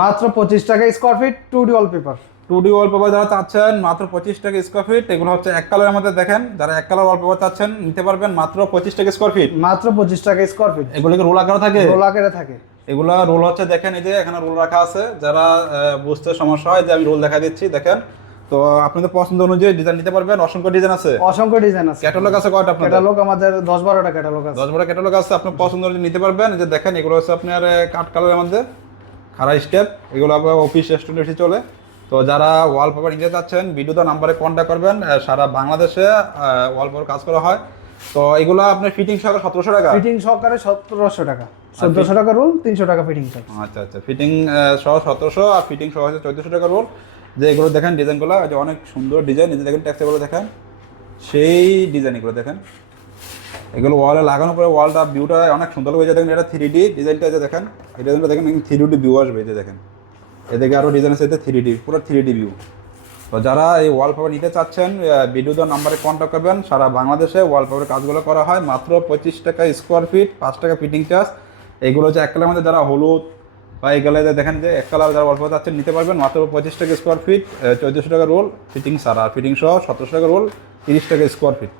মাত্র 25 টাকা square feet 2D wallpaper. 2D wallpaper যারা চাচ্ছেন মাত্র 25 টাকা স্কোয়ার ফিট, এগুলো হচ্ছে এক কালারের মধ্যে দেখেন, যারা এক কালার ওয়ালপেপার চাচ্ছেন নিতে পারবেন মাত্র 25 টাকা স্কোয়ার ফিট। মাত্র 25 টাকা স্কয়ার ফিট। এগুলো কি রোল আকারে থাকে? রোল আকারে থাকে। এগুলা রোল হচ্ছে দেখেন, এই যে এখানে রোল রাখা আছে, যারা বুঝতে সমস্যা হয় যে আমি রোল দেখা দিচ্ছি দেখেন। তো আপনাদের পছন্দ অনুযায়ী ডিজাইন নিতে পারবেন, অসংখ্য ডিজাইন আছে, অসংখ্য ডিজাইন আছে। ক্যাটালগ আছে কয়টা আপনাদের? ক্যাটালগ আমাদের 10-12টা ক্যাটালগ আছে। 10-12 ক্যাটালগ আছে, আপনার পছন্দ অনুযায়ী নিতে পারবেন। এই যে দেখেন এগুলো হচ্ছে আপনার কাঠ কালারের মধ্যে খাড়া স্টেপ, এগুলো আপনার অফিস রেস্টুরেন্ট এসে চলে। তো যারা ওয়ালপেপার নিতে চাচ্ছেন ভিডিওতে নাম্বারে কন্ট্যাক্ট করবেন, সারা বাংলাদেশে ওয়ালপেপার কাজ করা হয়। তো এগুলো আপনার ফিটিং সহকারে 1700 টাকা, ফিটিং সহকারে 1700 টাকা, 1400 টাকা রোল, 300 টাকা ফিটিং চার্জ। আচ্ছা আচ্ছা, ফিটিং সহ 1700 আর ফিটিং সহ হচ্ছে 1400 টাকা রোল। যে এগুলো দেখেন ডিজাইনগুলো, যে অনেক সুন্দর ডিজাইন, এই যে দেখেন টেক্সচারগুলো দেখেন, সেই ডিজাইন এগুলো দেখেন। এগুলো ওয়ালে লাগানোর পরে ওয়ালটা ভিউটা অনেক সুন্দর হয়ে যায়। দেখেন এটা 3D ডিজাইনটা, যে দেখেন এই ডিজাইনটা দেখেন 3D ভিউ আসবে, এই যে দেখেন এদিকে আরও ডিজাইন আছে, 3D পুরো 3D ভিউ। তো যারা এই ওয়ালপেপার নিতে চাচ্ছেন ভিডিওতে নাম্বারে কন্ট্যাক্ট করবেন। সারা বাংলাদেশে ওয়ালপেপারের কাজগুলো করা হয় মাত্র 25 টাকা স্কোয়ার ফিট, 5 টাকা ফিটিং চার্জ। এগুলো হচ্ছে এক কালারের মধ্যে, যারা হলুদ বা এই কালারে দেখেন যে এক কালার যারা ওয়ালপেপার চাচ্ছেন নিতে পারবেন মাত্র 25 টাকা স্কোয়ার ফিট, 1400 টাকা রোল ফিটিং সারা, আর ফিটিং সহ 1700 টাকা রোল, 30 টাকা স্কোয়ার ফিট।